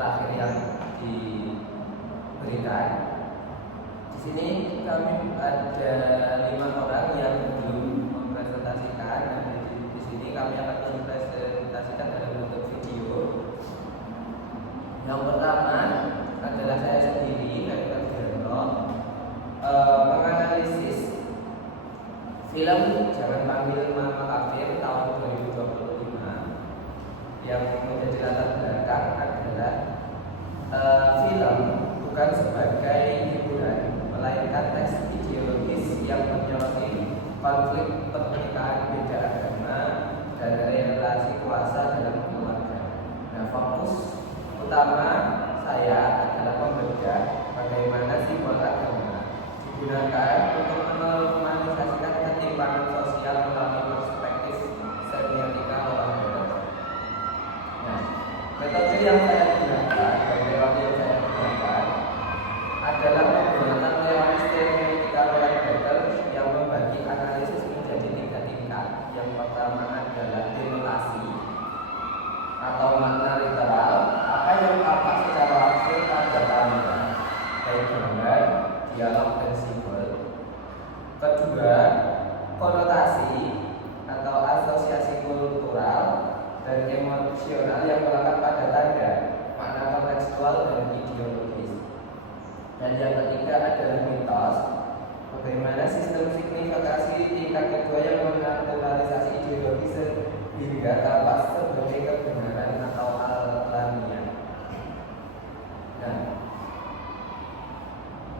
terakhir yang diberikan. Di sini kami ada 5 orang yang belum mempresentasikan. Nah, di sini kami akan mempresentasikan dalam bentuk video. Yang pertama adalah saya sendiri, Dr. Jarno, menganalisis film Jangan Panggil Mama Kafir tahun 2025 yang menjadi latar belakang adalah film bukan sebagai hiburan, melainkan teks ideologis yang menyoroti konflik pernikahan beda agama dan relasi kuasa dalam keluarga. Nah, fokus utama saya adalah membedah bagaimana simbol agama digunakan untuk memanifestasikan ketimpangan sosial melalui perspektif semiotika orang barat. Nah, metode yang saya gunakan, teori yang saya gunakan adalah menggunakan teori semiotika orang barat yang membagi analisis menjadi 3 tingkat. Yang pertama adalah denotasi atau makna literal, apa yang tampak secara langsung pada tanda, baik gambar, dialog, dan simbol. Kedua, konotasi atau asosiasi kultural dan emosional yang melekat pada tanda, makna kontekstual dan ideologis. Dan yang ketiga adalah mitos, bagaimana sistem signifikasi tingkat kedua yang menaturalisasi ideologi sehingga tampak sebagai kebenaran atau alamiah. Nah,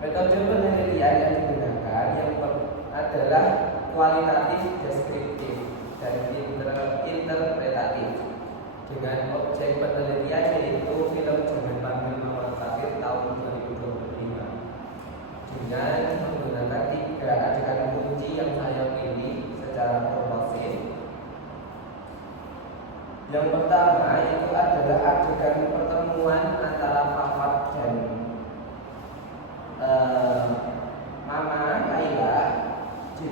metode penelitian yang digunakan yang adalah kualitatif, deskriptif, dan interpretatif dengan objek penelitian yaitu film Jangan Panggil Mama Kafir tahun 2025 dengan menggunakan 3 adegan kunci yang saya pilih secara proporsif. Yang pertama itu adalah adegan pertemuan antara Fafat dan Mama Laila di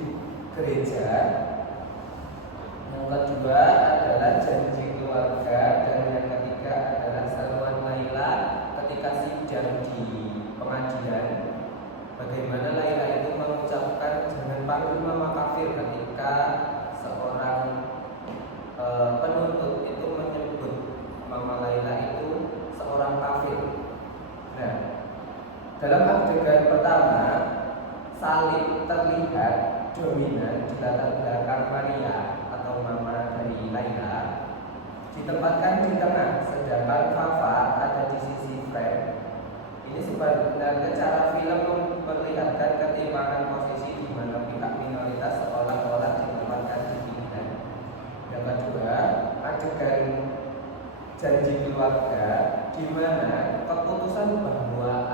gereja. Yang kedua adalah janji keluarga, dan yang ketiga adalah seruan Laila ketika sidang di pengadilan. Bagaimana Laila itu mengucapkan jangan panggil Mama Kafir ketika seorang penuntut itu menyebut Mama Laila itu seorang kafir. Nah, dalam adegan pertama, salib terlihat dominan di latar belakang Maria atau mama dari Laila ditempatkan di tengah, sedangkan Fafa ada di sisi frame. Ini sebenarnya cara film memperlihatkan ketimpangan posisi di mana pihak minoritas seolah-olah ditempatkan di pinggiran. Yang kedua, adegan janji keluarga di mana keputusan bahwa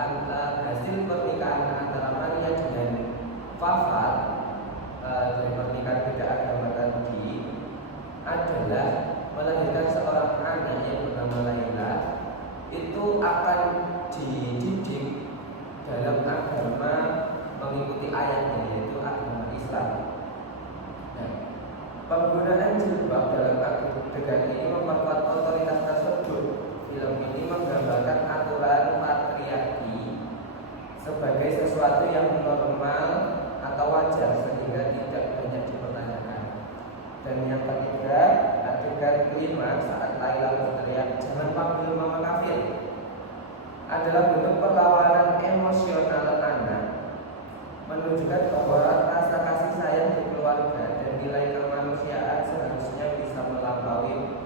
hasil pernikahan antara Maria dengan Fafat dari pernikahan beda agama tadi adalah melahirkan seorang anak yang bernama Laila, itu akan dididik dalam agama mengikuti ayatnya, yaitu agama Islam. Nah, penggunaan jilbab dalam adegan ini memperkuat otoritas tersebut. Film ini menggambarkan aturan patriarki sebagai sesuatu yang normal atau wajar sehingga tidak banyak dipertanyakan. Dan yang ketiga, adegan kelima saat Laila berteriak jangan panggil Mama Kafir adalah bentuk perlawanan emosional anak, menunjukkan bahwa rasa kasih sayang di keluarga dan nilai kemanusiaan seharusnya bisa melampaui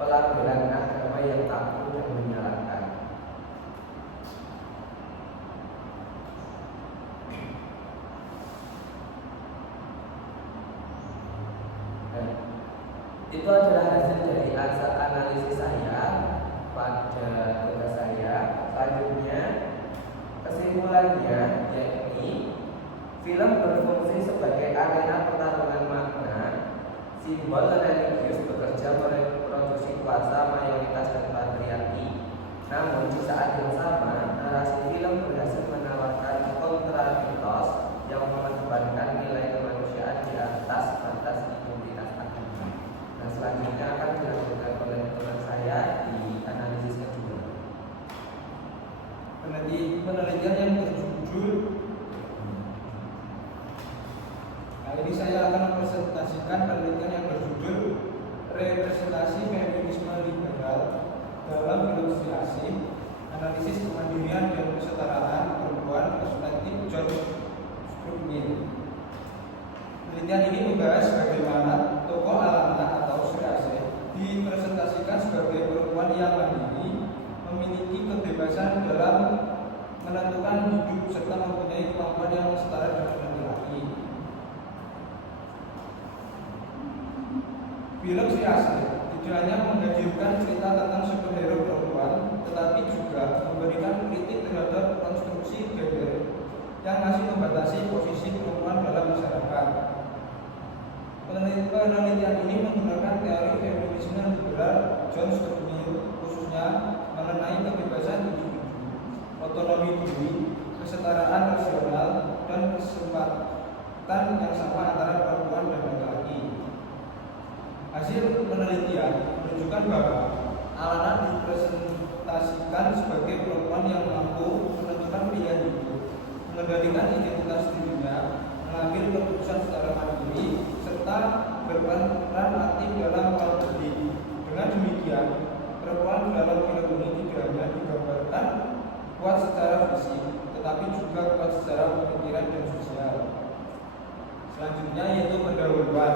pelabelan agama yang takut dan menyalahkan. Itu adalah hasil dari analisis saya pada tugas saya. Selanjutnya, kesimpulannya yakni film berfungsi sebagai arena pertarungan makna, simbol religius bekerja mereproduksi kuasa mayoritas dan patriarki. Namun di saat yang sama, narasi film berhasil menawarkan kontra mitos yang mengedepankan nilai kemanusiaan di atas batas identitas agama. Nah, selanjutnya akan dilakukan oleh teman saya di analisis kedua. penelitian yang berjudul, nah ini saya akan mempresentasikan penelitian yang berjudul Representasi Feminisme Liberal dalam Ilustrasi Analisis Kemandirian dan Kesetaraan Perempuan Perspektif John Stuart Mill. Penelitian ini membahas bagaimana tokoh Alana atau Sri Asih dipresentasikan sebagai perempuan yang mandiri, memiliki kebebasan dalam menentukan hidup serta mempunyai kemampuan yang setara dengan laki-laki. Film Sri Asih tidak hanya menghadirkan cerita tentang superhero perempuan, tetapi juga memberikan kritik terhadap konstruksi gender yang masih membatasi posisi perempuan dalam masyarakat. Penelitian ini menggunakan teori feminisme liberal John Stuart Mill, khususnya mengenai kebebasan individu, otonomi diri, kesetaraan rasional, dan kesempatan yang sama antara perempuan dan laki-laki. Hasil penelitian menunjukkan bahwa Alana dipresentasikan sebagai perempuan yang mampu menentukan pilihan hidup, mengendalikan identitas dirinya, mengambil keputusan secara mandiri, serta berperan aktif dalam politik. Dengan demikian, perempuan dalam film ini tidak hanya digambarkan kuat secara fisik, tetapi juga kuat secara pemikiran dan sosial. Selanjutnya yaitu pendahuluan.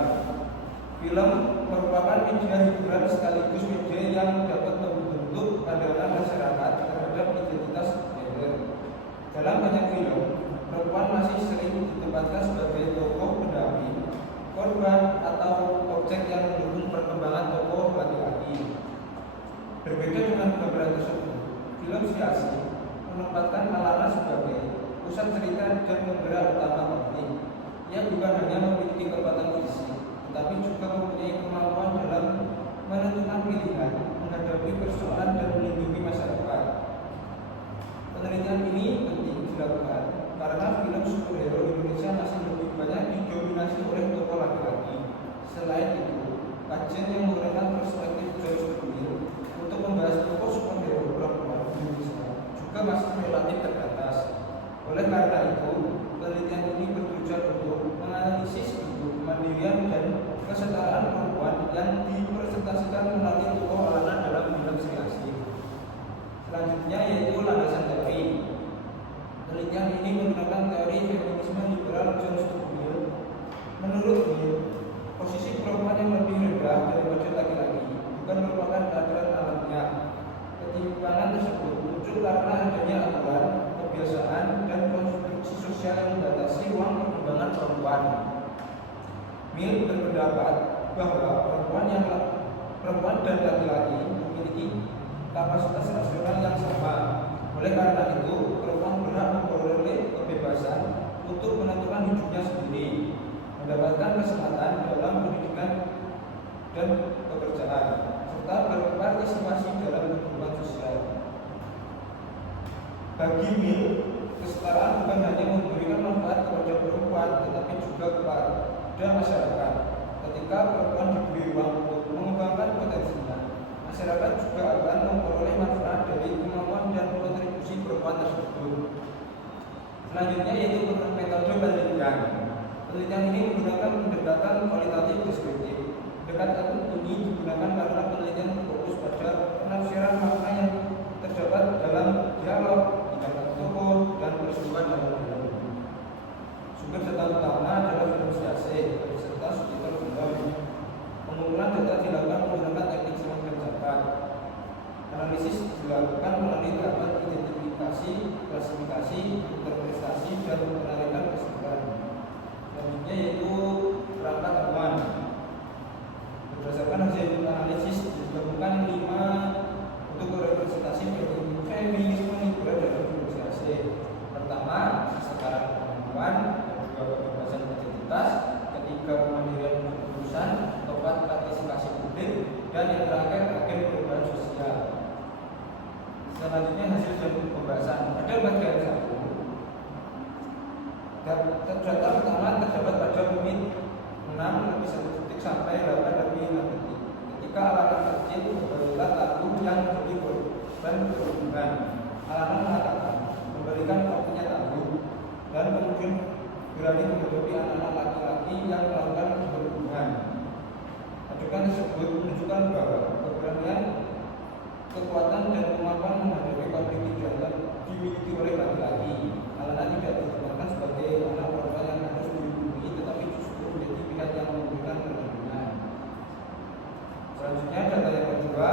Film merupakan media hiburan sekaligus media yang dapat membentuk pandangan masyarakat terhadap identitas gender. Dalam banyak film, perempuan masih sering ditempatkan sebagai tokoh pendamping, korban, atau objek yang mendukung perkembangan tokoh laki-laki. Berbeda dengan gambaran tersebut, film Sri Asih menempatkan Alana sebagai pusat cerita dan penggerak utama penting. Ia bukan hanya memiliki kekuatan fisik, tetapi juga mempunyai kemampuan dalam menentukan pilihan, menghadapi persoalan, dan melindungi masyarakat. Penelitian ini penting dilakukan karena film superhero Indonesia masih lebih banyak didominasi oleh tokoh laki-laki. Selain itu, kajian yang menggunakan perspektif John Stuart Mill untuk membahas tokoh superhero perempuan di Indonesia juga masih relatif terbatas. Oleh karena itu, penelitian ini bertujuan untuk menganalisis bentuk kemandirian dan kesetaraan perempuan yang dipresentasikan melalui tokoh Alana dalam film Sri Asih. Selanjutnya yaitu landasan teori. Penelitian ini menggunakan teori feminisme liberal John Stuart Mill. Menurut Mill, posisi perempuan yang lebih rendah daripada laki-laki bukan merupakan keadaan alamiah. Ketimpangan tersebut muncul karena adanya aturan, kebiasaan, dan konstruksi sosial yang membatasi ruang perkembangan perempuan. Mill berpendapat bahwa perempuan dan laki-laki memiliki kapasitas rasional yang sama. Oleh karena itu, perempuan berhak memperoleh kebebasan untuk menentukan hidupnya sendiri, mendapatkan kesempatan dalam pendidikan dan pekerjaan, serta berpartisipasi dalam kehidupan sosial. Bagi Mill, kesetaraan bukan hanya memberikan manfaat kepada perempuan, tetapi juga kepada masyarakat. Ketika perempuan diberi ruang untuk mengembangkan potensinya, masyarakat juga akan memperoleh manfaat dari kemampuan dan kontribusi perempuan tersebut. Selanjutnya yaitu metode penelitian. Penelitian ini menggunakan pendekatan kualitatif deskriptif. Pendekatan ini digunakan karena penelitian berfokus pada penafsiran makna yang terdapat dalam dialog, tindakan tokoh, dan peristiwa dalam film. Sumber data utama adalah film Sri Asih beserta subtitle film. Pengumpulan data dilakukan menggunakan teknik semakin cepat. Analisis dilakukan melalui tahapan identifikasi, klasifikasi, interpretasi, dan penarikan kesimpulan. Selanjutnya yaitu perangkat aman. Berdasarkan hasil analisis digabungkan 5 untuk representasi feminisme liberal dalam film Sri Asih. Pertama, kesetaraan perempuan, kedua kebebasan identitas, ketiga kemandirian keputusan, keempat partisipasi publik, dan yang terakhir agen perubahan sosial. Selanjutnya hasil dari pembahasan pada bagian 1. Data pertama terdapat pada menit 6 lebih 1 detik sampai 8 lebih 6 detik. Ketika alat kecil memberikan lagu yang lebih berhubungan, Alana mengatakan memberikan berani menghadapi anak-anak laki-laki yang melakukan berhubungan. Adegan tersebut menunjukkan bahwa keberanian, kekuatan, dan kemampuan menghadapi konflik tidak dimiliki oleh laki-laki. Anak tidak ditempatkan sebagai anak perempuan yang harus dilindungi, tetapi justru menjadi pihak yang memberikan perlindungan. Selanjutnya data yang kedua,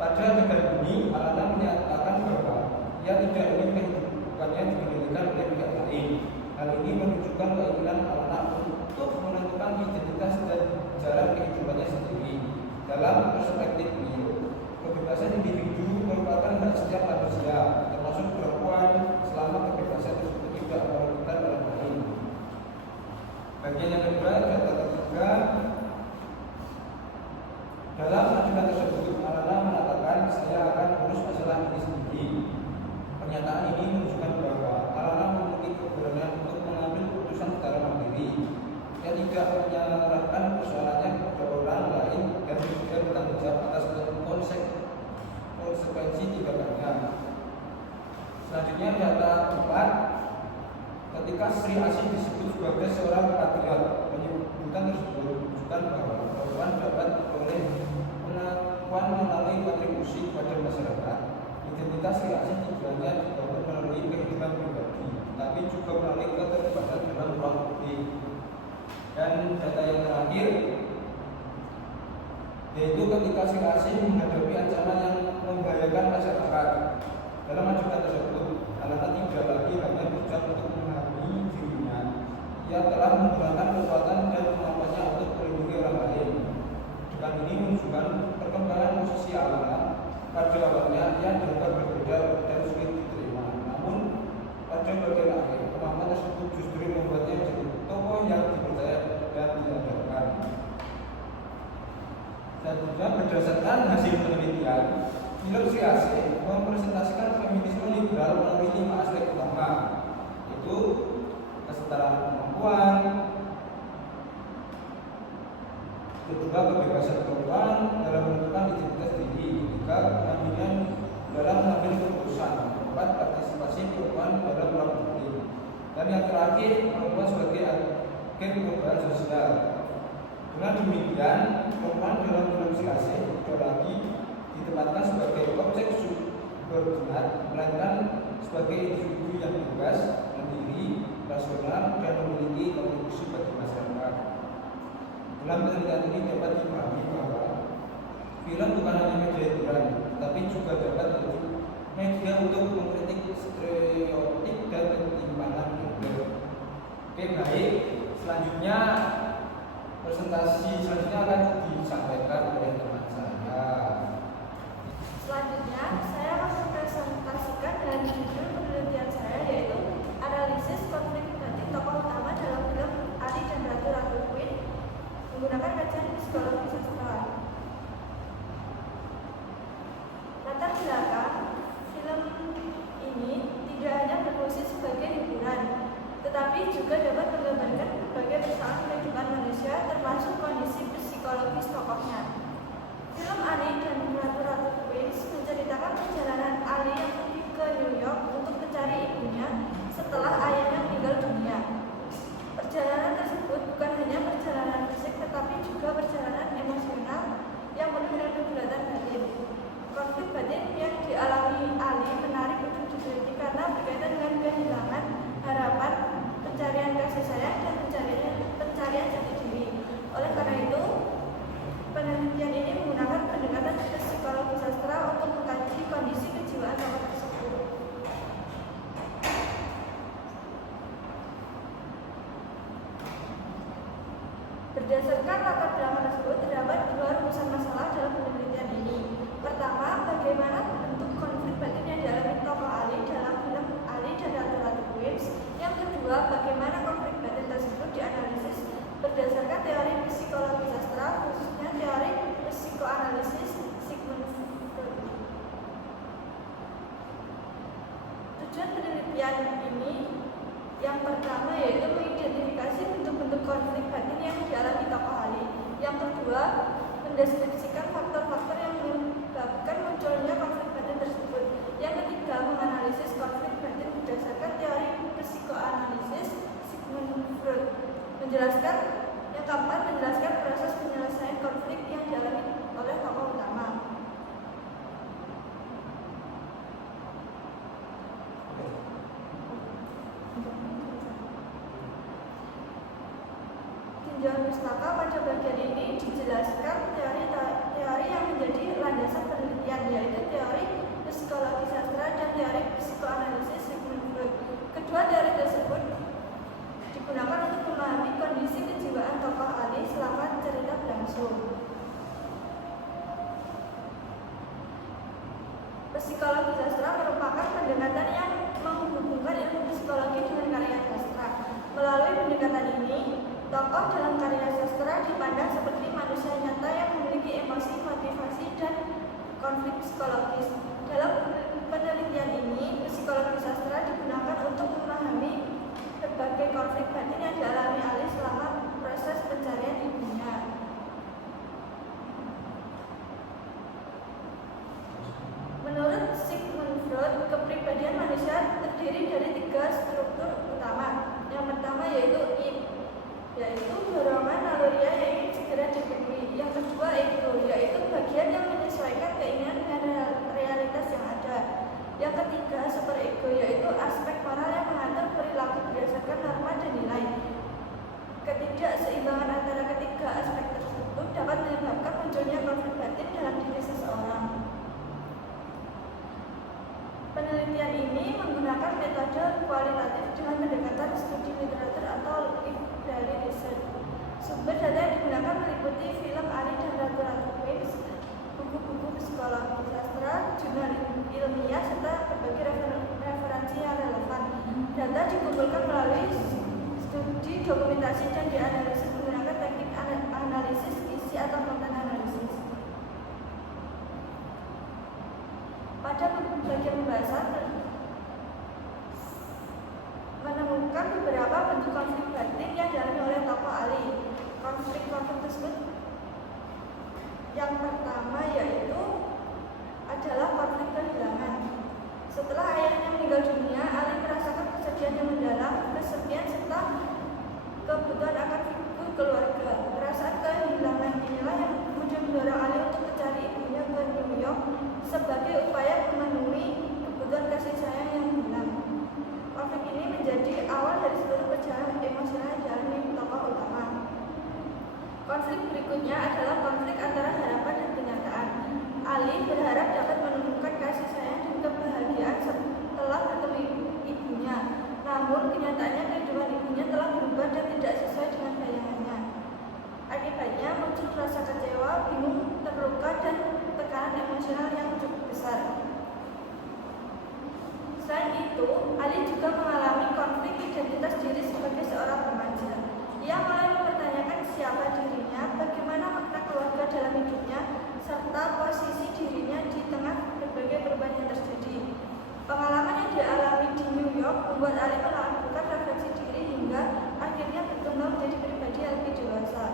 pada adegan ini Alana menyatakan bahwa ia tidak ingin kehidupannya dikendalikan oleh pihak lain. Hal ini menunjukkan keinginan Alana untuk menentukan identitas dan jalan kehidupannya sendiri. Dalam perspektif ini, kebebasan individu merupakan hak setiap manusia, termasuk perempuan, selama kebebasan tersebut tidak merugikan orang lain. Bagian yang kedua, data ketiga, dalam adegan tersebut Alana mengatakan saya akan urus masalah ini sendiri. Pernyataan ini menunjukkan bahwa Alana memiliki keberanian untuk mengambil keputusan secara mandiri. Ia tidak menyerahkan persoalannya kepada orang lain dan tidak bertanggung jawab atas konsekuensi tindakannya. Selanjutnya data 4, ketika Sri Asih disebut sebagai seorang patriot, penyebutan tersebut menunjukkan bahwa perempuan dapat memperoleh pengakuan melalui kontribusi kepada masyarakat. Identitas Sri Asih tidak hanya dibangun melalui kehidupan pribadi, tapi juga melalui keterlibatan dalam ruang publik. Dan data yang terakhir, yaitu ketika Sri Asih menghadapi ancaman yang membahayakan masyarakat. Dalam adegan tersebut, Alana tidak lagi hanya berusaha untuk menghami dirinya. Ia telah menggunakan kekuatan dan kemampuannya untuk melindungi orang lain. Adegan ini menunjukkan perkembangan posisi Alana. Pada awalnya ia dianggap berbeda dan sulit diterima. Namun pada bagian akhir, kemampuan tersebut justru membuatnya menjadi tokoh yang dipercaya dan diandalkan. Selanjutnya, berdasarkan hasil penelitian, film Sri Asih mempresentasikan feminisme liberal melalui 5 aspek utama, yaitu kesetaraan perempuan, kedua kebebasan perempuan dalam menentukan identitas diri, ketiga kemandirian dalam mengambil keputusan, keempat partisipasi perempuan dalam ruang publik, dan yang terakhir perempuan sebagai agen perubahan sosial. Dengan demikian, perempuan dalam film Sri Asih tidak lagi ditempatkan sebagai objek subordinat, melainkan sebagai individu yang bebas, mandiri, rasional, dan memiliki kontribusi bagi masyarakat. Dalam penelitian ini dapat dipahami bahwa film bukan hanya media hiburan, tapi juga dapat menjadi media untuk mengkritik stereotip dan ketimpangan gender. Oke, baik. Selanjutnya presentasi selanjutnya akan disampaikan oleh teman saya. Selanjutnya, saya akan mempresentasikan dengan judul penelitian saya, yaitu analisis konflik batin tokoh utama dalam film Ali dan Ratu Queen menggunakan kajian psikologi sastra. Latar belakang film ini tidak hanya berfungsi sebagai hiburan, tetapi juga dapat menggambarkan berbagai persoalan kehidupan manusia, termasuk kondisi psikologis tokohnya. Film Ali dan Ratu Queen menceritakan perjalanan Ali yang pergi ke New York untuk mencari ibunya setelah ayahnya meninggal dunia. Perjalanan tersebut bukan hanya perjalanan fisik, tetapi juga perjalanan emosional yang penuh dengan kegulatan batin. Konflik batin yang dialami Ali menarik untuk diteliti karena berkaitan dengan kehilangan harapan, pencarian kasih sayang, dan pencarian jati diri. Oleh karena itu, penelitian ini menggunakan pendekatan psikologi sastra untuk mengkaji kondisi kejiwaan tokoh tersebut. Berdasarkan latar belakang tersebut, terdapat 2 rumusan masalah dalam penelitian ini. Pertama, bagaimana bentuk konflik batin yang dialami tokoh Ali dalam film Ali dan Ratu Queen. Yang kedua, bagaimana konflik batin tersebut dianalisis berdasarkan teori psikologi sastra, khususnya teori psikoanalisis Sigmund Freud. Tujuan penelitian ini yang pertama yaitu mengidentifikasi bentuk-bentuk konflik batin yang dialami tokoh Ali. Yang kedua, mendeskripsikan faktor-faktor yang menyebabkan munculnya konflik batin tersebut. Yang ketiga, menganalisis konflik batin berdasarkan teori psikoanalisis peninjauan pustaka. Pada bagian ini dijelaskan teori yang menjadi landasan penelitian, yaitu teori psikologi sastra dan teori psikoanalisis Sigmund Freud. Kedua teori tersebut digunakan untuk memahami kondisi kejiwaan tokoh Ali selama cerita berlangsung. Psikologi sastra merupakan pendekatan yang menghubungkan ilmu psikologi dengan karya sastra. Melalui pendekatan ini, tokoh dalam karya sastra dipandang seperti manusia nyata yang memiliki emosi, motivasi, dan konflik psikologis. Dalam penelitian ini, psikologi sastra digunakan untuk memahami berbagai konflik batin yang dialami Ali selama proses pencarian ibunya. Menurut Sigmund Freud, kepribadian manusia terdiri dari 3 struktur utama. Yang pertama yaitu id, yaitu dorongan naluriah yang ingin segera dipenuhi. Yang kedua ego, yaitu bagian yang menyesuaikan keinginan dengan realitas yang ada. Yang ketiga superego, yaitu aspek moral yang mengatur perilaku berdasarkan norma dan nilai. Ketidakseimbangan antara ketiga aspek tersebut dapat menyebabkan munculnya konflik batin dalam diri seseorang. Penelitian ini menggunakan metode kualitatif dengan pendekatan studi literatur atau library research. Sumber data yang digunakan meliputi film Ali dan Ratu-Ratu Wales, buku-buku psikologi sastra, jurnal ilmiah, serta berbagai referensi yang relevan. Data dikumpulkan melalui studi dokumentasi dan dianalisis menggunakan teknik analisis isi atau konten analisis. Pada bagian pembahasan menemukan beberapa bentuk konflik batin yang dialami oleh tokoh Ali. Konflik-konflik tersebut yang pertama yaitu adalah konflik kehilangan. Setelah ayahnya meninggal dunia, Ali merasakan kesedihan yang mendalam, kesepian serta kebutuhan akan figur keluarga. Perasaan kehilangan inilah yang kemudian mendorong Ali untuk mencari ibunya ke New York sebagai upaya memenuhi kebutuhan kasih sayang yang hilang. Konflik ini menjadi awal dari seluruh perjalanan emosional yang dialami tokoh utama. Konflik berikutnya adalah konflik antara harapan dan kenyataan. Ali berharap dapat menemukan kasih sayang dan kebahagiaan setelah bertemu ibunya. Namun kenyataannya kehidupan ibunya telah berubah dan tidak sesuai dengan bayangannya. Akibatnya muncul rasa kecewa, bingung, terluka, dan tekanan emosional yang cukup besar. Selain itu, Ali juga mengalami konflik identitas diri sebagai seorang remaja. Ia mulai mempertanyakan siapa dirinya, bagaimana makna keluarga dalam hidupnya, serta posisi dirinya di tengah berbagai perubahan yang terjadi. Pengalaman yang dialami di New York membuat Ali melakukan refleksi diri hingga akhirnya berkembang menjadi pribadi yang lebih dewasa.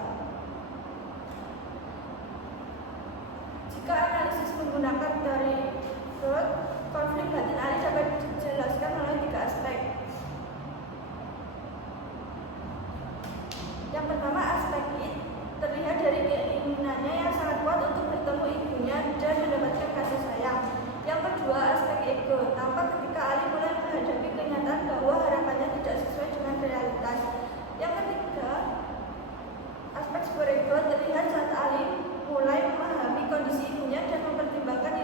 Jika analisis menggunakan teori Freud, konflik batin Ali dapat dijelaskan melalui 3 aspek. Yang pertama, aspek id terlihat dari keinginannya yang sangat kuat untuk bertemu ibunya dan mendapatkan kasih sayang. Yang kedua, aspek ego tampak ketika Ali mulai menghadapi kenyataan bahwa harapannya tidak sesuai dengan realitas. Yang ketiga, aspek superego terlihat saat Ali mulai memahami kondisi ibunya dan mempertimbangkan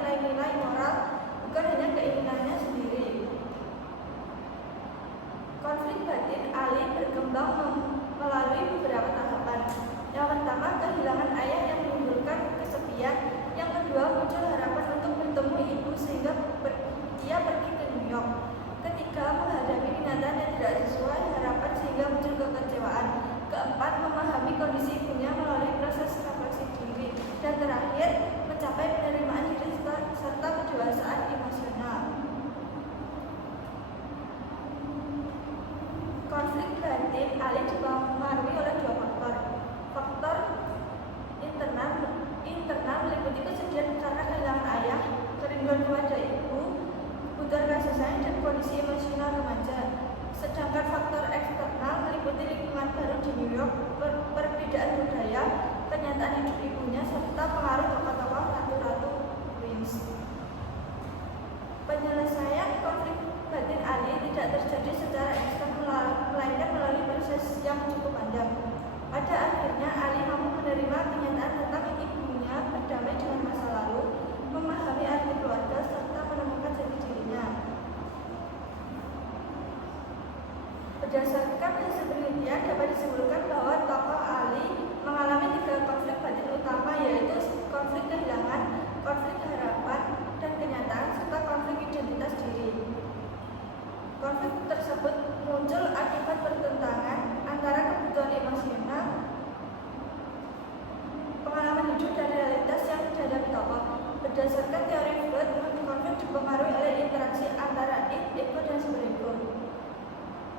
Berdasarkan hasil penelitian dapat disimpulkan bahwa tokoh Ali mengalami 3 konflik batin utama, yaitu konflik kehilangan, konflik harapan dan kenyataan, serta konflik identitas diri. Konflik tersebut muncul akibat pertentangan antara kebutuhan emosional, pengalaman hidup dan realitas yang dihadapi tokoh. Berdasarkan teori Freud, konflik dipengaruhi oleh interaksi antara ego dan superego.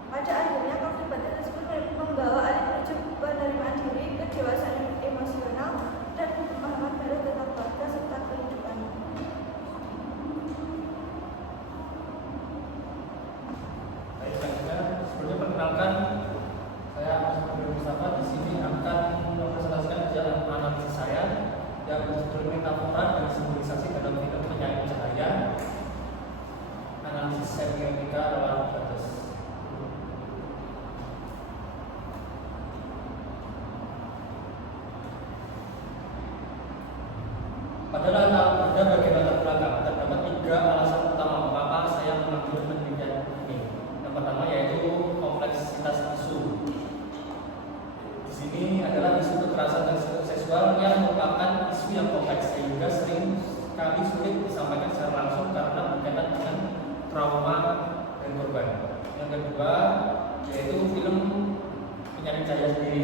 Pada akhirnya konflik batin tersebut membawa Ali menuju penerimaan diri, kedewasaan emosional, dan pemahaman baru tentang keluarga serta kehidupan. Baik, selanjutnya sebelumnya perkenalkan, saya Abdul Mustafa. Di sini akan mempresentasikan jalan analisis saya yang berjudul metafora dan simbolisasi dalam film Penyanyi Cahaya, analisis semiotika lawan batas. Pada bagian latar belakang terdapat 3 alasan utama mengapa saya mengambil penelitian ini. Yang pertama yaitu kompleksitas isu. Di sini adalah isu kekerasan dan seksual yang merupakan isu yang kompleks sehingga sering kali sulit disampaikan secara langsung karena berkaitan dengan trauma dan korban. Yang kedua yaitu film Penyanyi Cahaya sendiri,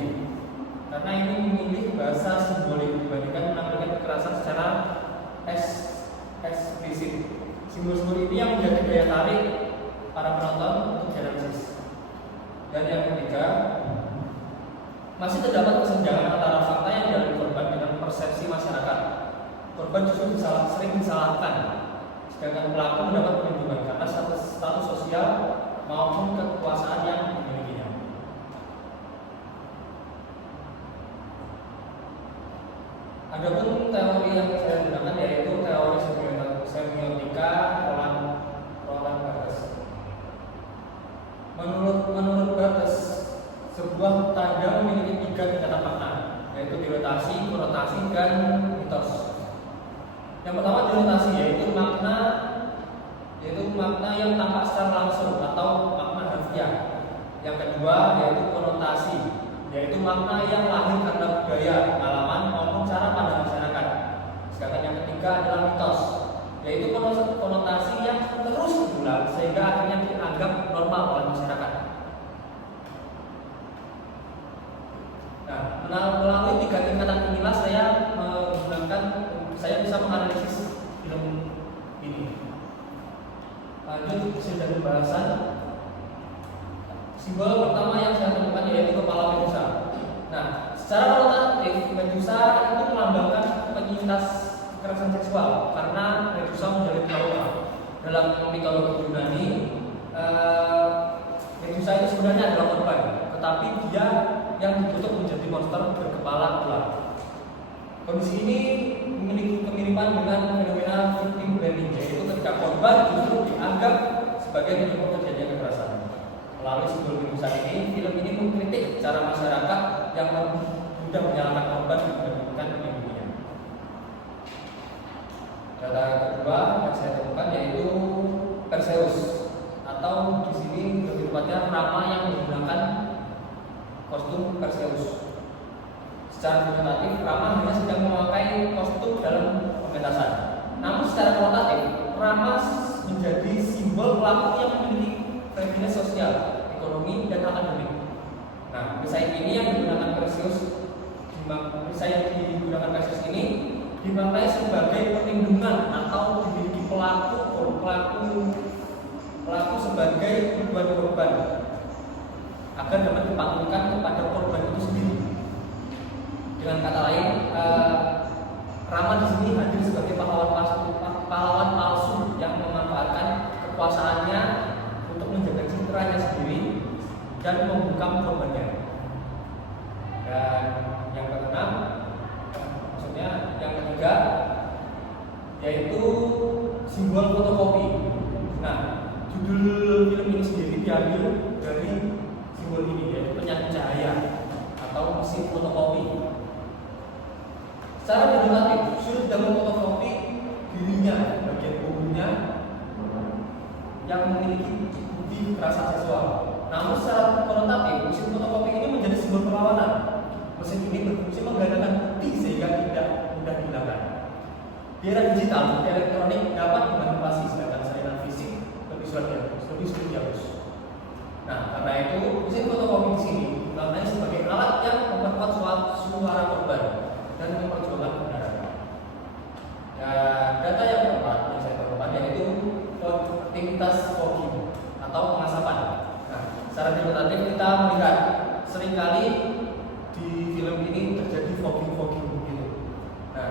karena ini memilih bahasa simbolik dibandingkan menampilkan kekerasan secara eksplisit. Simbol-simbol ini yang menjadi daya tarik para penonton untuk dianalisis. Dan yang ketiga, masih terdapat kesenjangan antara fakta yang dialami korban dengan persepsi masyarakat. Korban justru sering disalahkan, sedangkan pelaku mendapat perlindungan karena status sosial maupun kekuasaan yang dimilikinya. Adapun teori yang saya gunakan yaitu teori semiotika Roland Barthes. Menurut Barthes, sebuah tanda memiliki 3 tingkatan makna, yaitu dilotasi, konotasi, dan mitos. Yang pertama dilotasi, yaitu makna yang tampak secara langsung atau makna harfiah. Yang kedua yaitu konotasi, yaitu makna yang lahir karena budaya, pengalaman maupun cara pandang masyarakat. Sedangkan yang ketiga adalah mitos, yaitu konotasi yang terus berulang sehingga akhirnya dianggap normal oleh masyarakat. Nah, melalui 3 tingkatan inilah saya bisa menganalisis film ini. Lanjut ke pembahasan. Simbol pertama yang saya temukan yaitu kepala Medusa. Nah, secara kualitatif Medusa itu melambangkan penyintas kekerasan seksual karena Medusa menjalin trauma. Dalam mitologi Yunani, Medusa itu sebenarnya adalah korban, tetapi dia yang dikutuk menjadi monster berkepala ular. Kondisi ini memiliki kemiripan dengan fenomena victim blaming, yaitu ketika korban justru dianggap sebagai penyebab terjadinya kekerasan. Melalui simbol Medusa ini, film ini mengkritik cara masyarakat yang mudah menyalahkan korban dibandingkan pelindungnya. Data kedua yang saya temukan yaitu Perseus, atau di sini lebih tepatnya Rama yang menggunakan kostum Perseus. Secara figuratif, Rama hanya sedang memakai kostum dalam pementasan. Namun secara kualitatif, Rama menjadi simbol pelaku yang memiliki privilege sosial, ekonomi, dan akademik. Nah, perisai ini yang digunakan Perseus, ini dimaknai sebagai perlindungan atau dimiliki pelaku sebagai tujuan korban agar dapat dipantulkan kepada korban itu sendiri. Dengan kata lain, Rama di sini hadir sebagai pahlawan palsu yang memanfaatkan kekuasaannya untuk menjaga citranya sendiri dan membungkam korbannya. Dan yang keenam, yang ketiga, yaitu simbol fotokopi. Nah, judul film ini sendiri diambil dari simbol ini, yaitu penyanyi cahaya atau mesin fotokopi. Secara figuratif, sulit dalam fotokopi dirinya, bagian tubuhnya yang memiliki bukti kekerasan seksual. Namun secara konotatif, mesin fotokopi ini menjadi simbol perlawanan. Mesin ini berfungsi menggandakan bukti sehingga tidak mudah dihilangkan. Di era digital, bukti elektronik dapat dimanipulasi, sedangkan salinan fisik lebih sulit dihapus. Nah, karena itu mesin fotokopi di sini dimaknai sebagai alat yang memperkuat suara korban dan memperjuangkan kebenaran. Data yang keempat yang saya perlukan yaitu aktivitas fogging atau pengasapan. Nah, secara demonstratif kita melihat seringkali di film ini terjadi fogging gitu. Nah,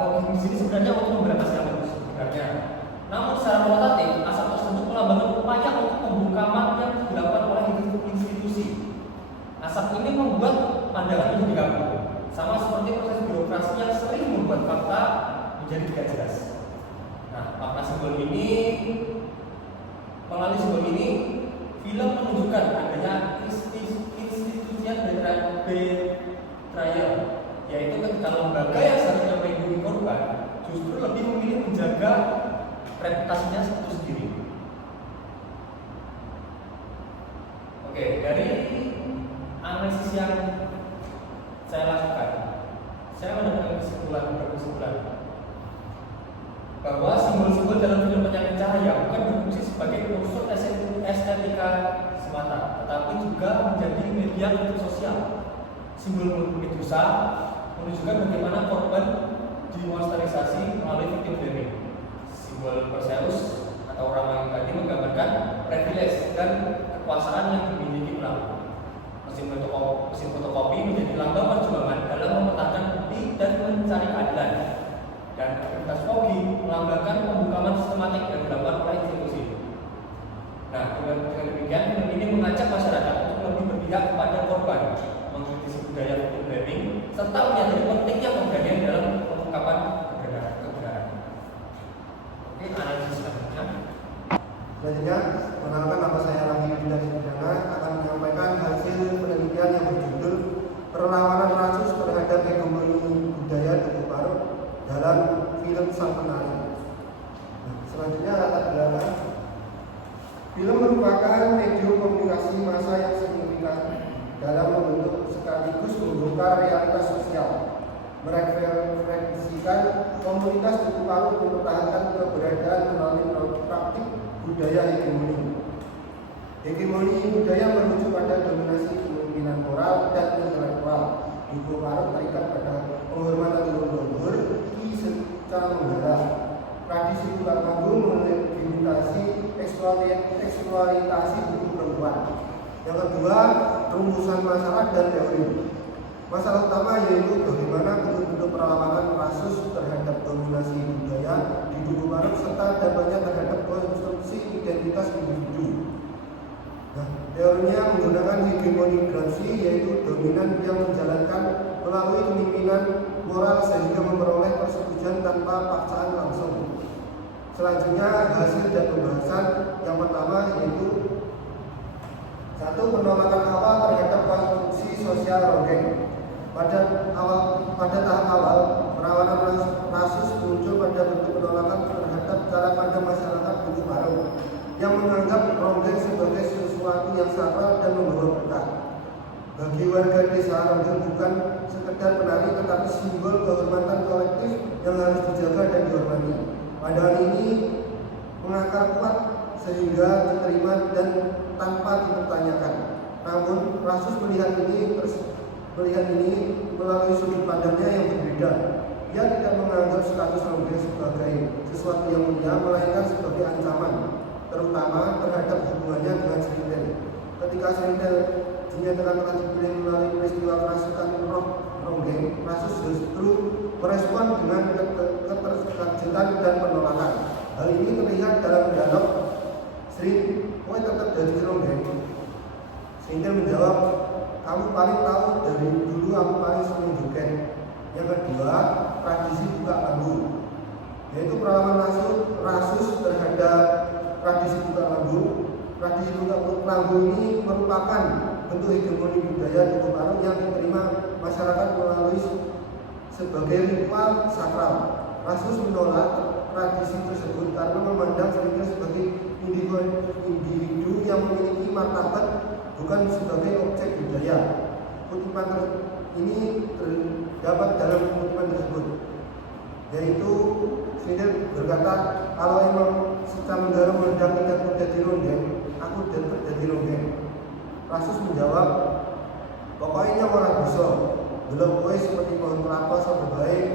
fogging di sini sebenarnya untuk memberantas kabut sebenarnya. Namun secara kualitatif asap tersebut melambangkan upaya untuk pembungkaman yang dilakukan oleh institusi. Asap ini membuat pandangan menjadi kabur, sama seperti proses birokrasi yang sering membuat fakta menjadi tidak jelas. Nah, makna simbol ini, melalui simbol ini, film menunjukkan adanya institusi betrayal, yaitu ketika lembaga yang seharusnya melindungi korban justru lebih memilih menjaga reputasinya itu sendiri. Oke, dari analisis yang saya lakukan, saya mendapatkan kesimpulan bahwa simbol-simbol dalam film Penyakit Cahaya bukan berfungsi sebagai unsur estetika semata, tetapi juga menjadi media sosial. Simbol Medusa menunjukkan bagaimana korban dimonsterisasi melalui victim blaming. Simbol Perseus atau orang yang tadi menggambarkan privilege dan kekuasaan yang dimiliki pelaku. Mesin fotokopi menjadi lambang perjuangan dalam memetakan bukti dan mencari keadilan. Dan aktivitas fogging melambangkan pembungkaman sistematik yang dilakukan oleh institusi. Nah, dengan demikian film ini mengajak masyarakat untuk lebih berpihak kepada korban, mengkritisi budaya victim blaming, serta menyadari pentingnya pemberdayaan dalam pengungkapan kebenaran. Oke, analisis selanjutnya. Selanjutnya, mengenalkan nama saya Rami Bidang Pidana akan menyampaikan hasil penelitian yang berjudul Perlawanan Rasus terhadap Hegemoni Budaya Tugu Parut dalam film Sang Penari. Selanjutnya latar belakang. Film merupakan medium komunikasi massa yang signifikan dalam membentuk sekaligus membongkar realitas sosial, merefleksikan komunitas Tugu Parut mempertahankan keberadaan melalui praktik budaya hegemoni. Hegemoni budaya merujuk pada dominasi kepemimpinan moral dan intelektual. Tugu Parut terikat pada penghormatan leluhur secara mendalam. Tradisi tukang panggung melimitasi eksploitasi buku perempuan. Yang kedua, rumusan masalah dan teori. Masalah utama yaitu bagaimana bentuk-bentuk perlawanan rasus terhadap dominasi budaya di Tugu Parut serta dampaknya terhadap konstruksi identitas individu. Nah, teorinya menggunakan hegemoni Gramsci, yaitu dominan yang menjalankan melalui kepemimpinan moral sehingga memperoleh persetujuan tanpa paksaan langsung. Selanjutnya hasil dan pembahasan yang pertama yaitu satu, penolakan awal terhadap konstruksi sosial Ronggeng. Pada tahap awal, perlawanan rasus muncul pada bentuk penolakan terhadap cara pandang masyarakat Tugu Parut yang menganggap Ronggeng sebagai sesuatu yang sakral dan membawa berkah. Bagi warga desa, Ronggeng bukan sekedar penari tetapi simbol kehormatan kolektif yang harus dijaga dan dihormati. Pandangan ini mengakar kuat sehingga diterima dan tanpa dipertanyakan. Namun, Rasus melihat ini melalui sudut pandangnya yang berbeda. Ia tidak menganggap status Ronggeng sebagai sesuatu yang mulia, melainkan sebagai ancaman, terutama terhadap hubungannya dengan Serintil. Ketika Serintil dinyatakan telah dipilih melalui peristiwa kerasukan roh Ronggeng, Rasus justru merespon dengan keterkejutan dan penolakan. Hal ini terlihat dalam dialog Sri, kowe tetap jadi Ronggeng. Serintil menjawab, kamu paling tahu dari dulu aku paling sering joget. Yang kedua, tradisi buka lambu, yaitu perlawanan rasus terhadap tradisi buka lambu. Tradisi buka lambu ini merupakan bentuk hegemoni budaya Tugu Parut yang diterima masyarakat melalui sebagai ritual sakral. Rasus menolak tradisi tersebut karena memandang Serintil sebagai individu yang yang memiliki martabat bukan sebagai objek budaya. Kutipan ini terdapat dalam kutipan tersebut, yaitu Schindler berkata, kalau emang secara mendorong meledak tidak jadi ronggeng, aku dapat jadi ronggeng. Rasus menjawab, pokoknya orang bisa, belum kue seperti pohon kelapa sampai baik,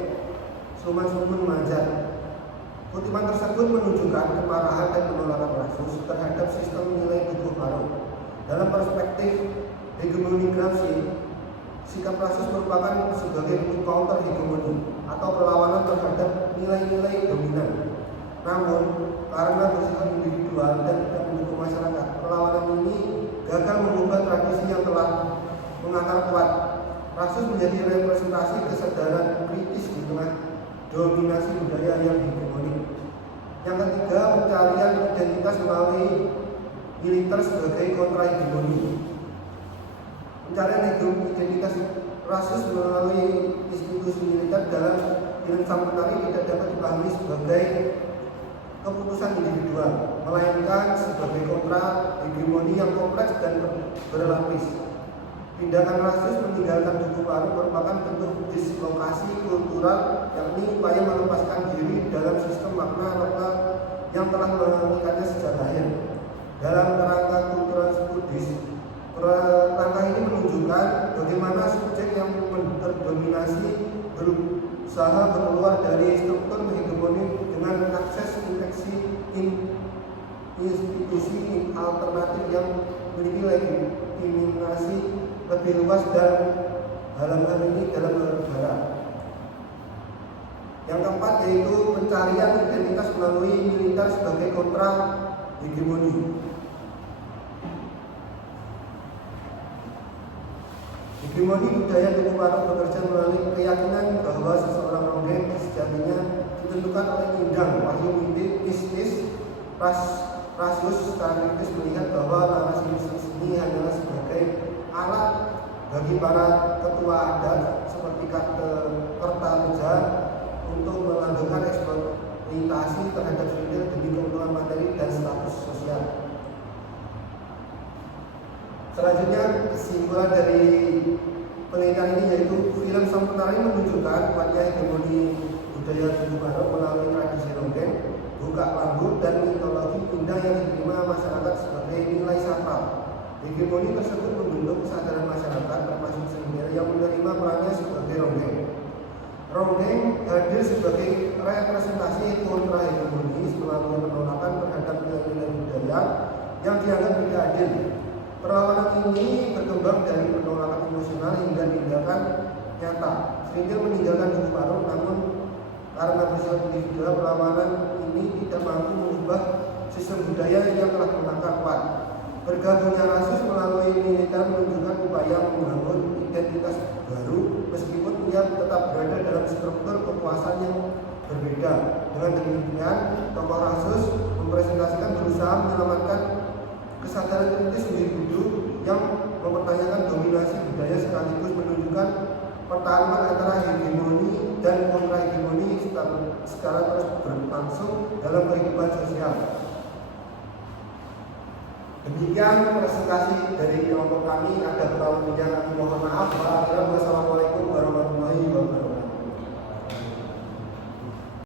suman-suman manjat. Kutipan tersebut menunjukkan kemarahan dan penolakan Rasus terhadap sistem nilai tubuh baru. Dalam perspektif hegemoni Gramsci, sikap Rasus merupakan sebagai bentuk counter hegemoni atau perlawanan terhadap nilai-nilai dominan. Namun, karena bersifat individual dan tidak mendukung masyarakat, perlawanan ini gagal mengubah tradisi yang telah mengakar kuat. Rasus menjadi representasi kesadaran kritis di tengah dominasi budaya yang hegemoni. Yang ketiga, pencarian identitas melalui militer sebagai kontra-hegemoni. Pencarian identitas Rasus melalui institusi militer dalam film Sampurnari tidak dapat dipahami sebagai keputusan individual, melainkan sebagai kontra-hegemoni yang kompleks dan berlapis. Tindakan Rasus meninggalkan Duku Paru merupakan bentuk dislokasi kultural, yakni upaya melepaskan diri dalam sistem makna-makna yang telah mengikatnya sejak lahir. Dalam kerangka kultural studis, kerangka ini menunjukkan bagaimana subjek yang terdominasi berusaha keluar dari struktur hegemoni dengan mengakses institusi alternatif yang memiliki legitimasi lebih luas dan dalam hal ini dalam negara. Yang keempat yaitu pencarian identitas melalui militer sebagai kontra hegemoni. Hegemoni budaya Duku Paru bekerja melalui keyakinan bahwa seseorang ronggeng sejatinya ditentukan oleh indang wahyu mistis. Rasus secara kritis melihat bahwa narasi mistis ini hanyalah sebagai alat bagi para ketua adat seperti Kertareja untuk melanggengkan eksploitasi terhadap sipil demi keuntungan materi dan status sosial. Selanjutnya, kesimpulan dari penelitian ini yaitu film Sampurnari menunjukkan kuatnya hegemoni budaya Duku Paru melalui tradisi ronggeng, buka lambu, dan mitologi indah yang diterima masyarakat sebagai nilai sakral. Hegemoni tersebut membentuk kesadaran masyarakat termasuk senior yang menerima perannya sebagai ronggeng. Ronggeng hadir sebagai representasi kontra hegemoni melalui penolakan terhadap nilai-nilai budaya yang dianggap tidak adil. Perlawanan ini berkembang dari penolakan emosional hingga tindakan nyata. Schindler meninggalkan Duku Paru, namun karena bersifat individual, perlawanan ini tidak mampu mengubah sistem budaya yang telah menakar kuat. Bergabungnya Rasus melalui militer menunjukkan upaya membangun identitas baru meskipun ia tetap berada dalam struktur kekuasaan yang berbeda. Dengan demikian, tokoh Rasus mempresentasikan berusaha menyelamatkan kesadaran kritis individu yang mempertanyakan dominasi budaya sekaligus menunjukkan pertarungan antara hegemoni dan kontra-hegemoni secara terus berlangsung dalam kehidupan sosial. Demikian presentasi dari kelompok kami. Ada kekurangan yang kami mohon maaf. Wassalamualaikum